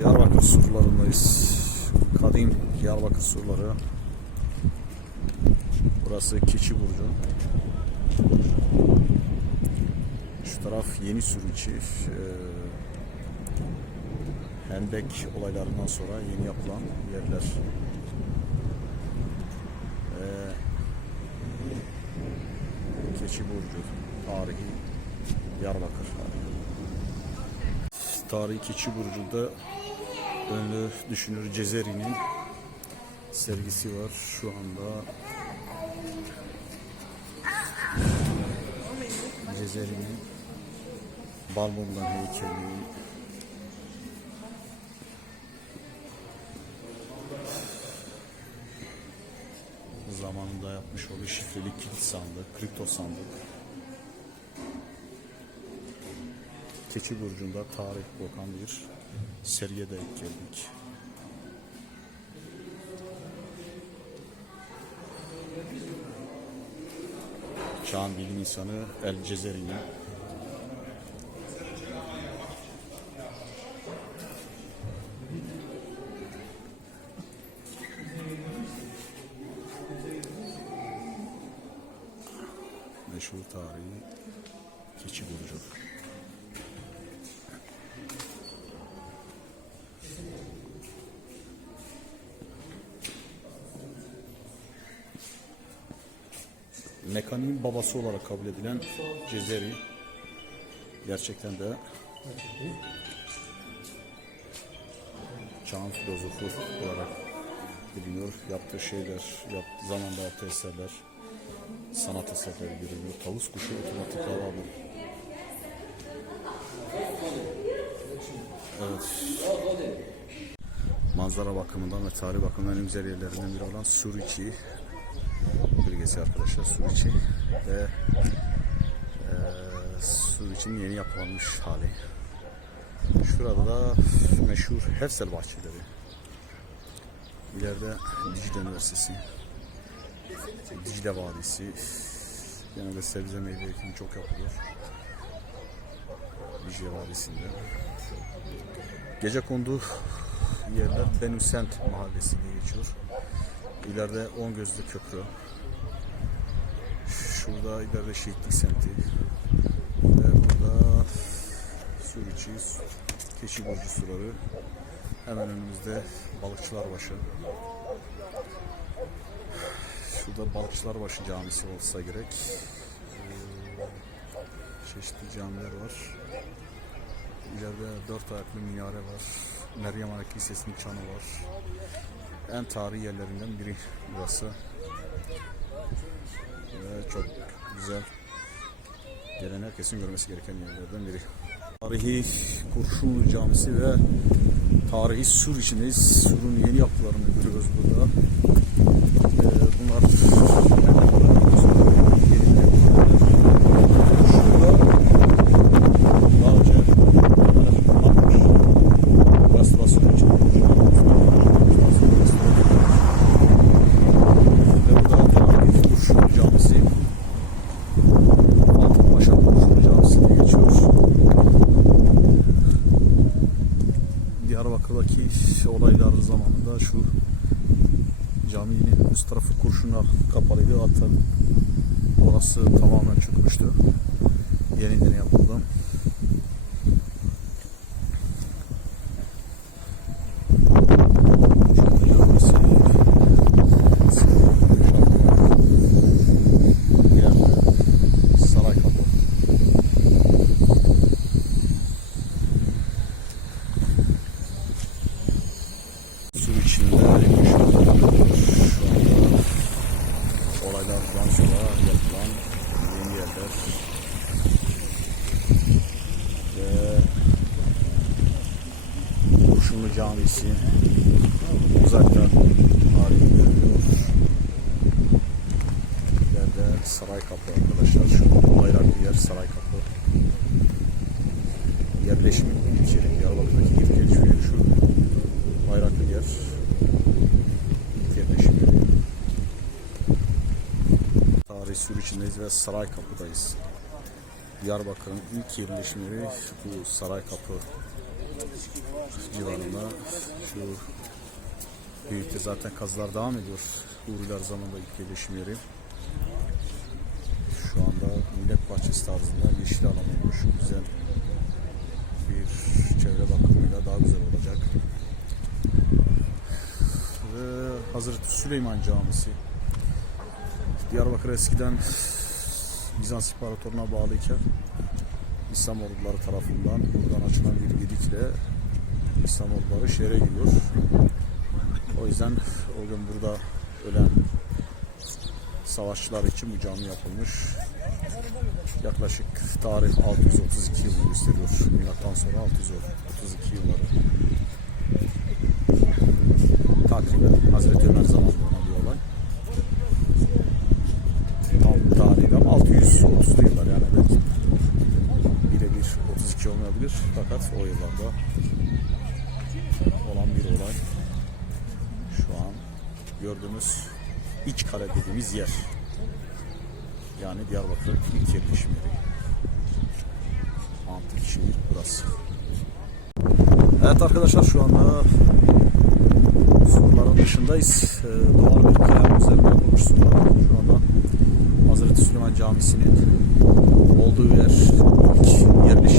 Diyarbakır surlarındayız. Kadim Diyarbakır surları. Burası Keçi Burcu. Şu taraf Yeni Sürüçi. Ee, Hendek olaylarından sonra yeni yapılan yerler. Keçi Burcu. Tarihi Diyarbakır. Tarihi Keçi Burcu'da ünlü düşünür Cezeri'nin sergisi var şu anda. Cezeri'nin Balmum'dan heykeli zamanında yapmış olduğu şifreli kilit sandık, kripto sandık. Keçi Burcu'nda tarih kokan bir sergiye denk geldik. Çağın bilim insanı El Cezeri'nin meşhur tarihi Keçi Burcu. Mekaniğin babası olarak kabul edilen Cezeri gerçekten de çağın filozofu olarak biliniyor. Yaptığı şeyler, yap, zamanda yaptığı eserler, sanat eserleri görülüyor. Tavus kuşu otomatik havalı. Evet. Manzara bakımından ve tarih bakımından en güzel yerlerinden biri olan Suriçi bölgesi arkadaşlar Suriçi ve e, Suriçi'nin yeni yapılanmış hali. Şurada da meşhur Hefsel bahçeleri. İleride Dicle Üniversitesi, Dicle Vadisi. Genelde sebze meyve ekimi çok yapılıyor. Dicle Vadisi'nde. Gece kondu yerler Benüsent Mahallesi diye geçiyor. İleride On Gözlü Köprü. Şurada ileride Şehitlik Semti. Ve burada Suriçi, Keçi Burcu suları. Hemen önümüzde Balıkçılar Başı. Şurada Balıkçılar Başı Camisi olsa gerek. Çeşitli camiler var. İleride dört ayaklı minare var. Meryem Ana Kilisesi'nin çanı var. En tarihi yerlerinden biri burası. Çok güzel. Gelen herkesin görmesi gereken yerlerden biri. Tarihi Kurşunlu Camisi ve tarihi Sur içindeyiz. Sur'un yeni yapılarını görüyoruz burada. Ee, bunlar Şurada daha önce atmış. Restorasyon için ve burada tarihi Kurşunlu Camisi Altın Paşa Kurşunlu Camisi diye geçiyor. Diyarbakır'daki olaylar zamanında şu caminin üst tarafı kurşunla kapalıydı. Hatta orası tamamen çökmüştü. Yeniden yapıldı. Camisi. Yerde saray kapı. Su içinde şu anda olaylardan sonra yapılan yeni yerler ve Kurşunlu Camisi uzaktan halini görüyor. İleride Saray Kapı arkadaşlar. Şu bayraklı yer Saray Kapı. Yerleşimin ilk yeri. Diyarbakır'daki ilk yeri şu. Bayraklı yer. İlk yerleşim yeri. Tarih sur içindeyiz ve Saray Kapı'dayız. Diyarbakır'ın ilk yerleşim yeri bu Saray Kapı. Civarında şu büyükte zaten kazılar devam ediyor. Uğurlar zamanında ilk gelişim yeri. Şu anda millet bahçesi tarzında yeşil alan olmuş. Güzel bir çevre bakımıyla daha güzel olacak. Ve Hazreti Süleyman Camisi. Diyarbakır eskiden Bizans İmparatorluğu'na bağlıyken İslam orduları tarafından buradan açılan bir gedikle İslam orduları şehre giriyor. O yüzden o gün burada ölen savaşçılar için bu cami yapılmış. Yaklaşık tarih 632 yılını gösteriyor. Milattan sonra 632 yılları. Takriben Hazreti Ömer zamanlarında bir olay. Tam tarihi ama 630'lu yıllar yani belki birebir 32 olmayabilir fakat o yıllarda olan bir olay. Şu an gördüğümüz iç kale dediğimiz yer. Yani Diyarbakır ilk yerleşim yeri. Antik şehir burası. Evet arkadaşlar şu anda surların dışındayız. Ee, doğal bir kaya üzerinde kurulmuş surlar. Şu anda Hazreti Süleyman Camisi'nin olduğu yer ilk yerleşim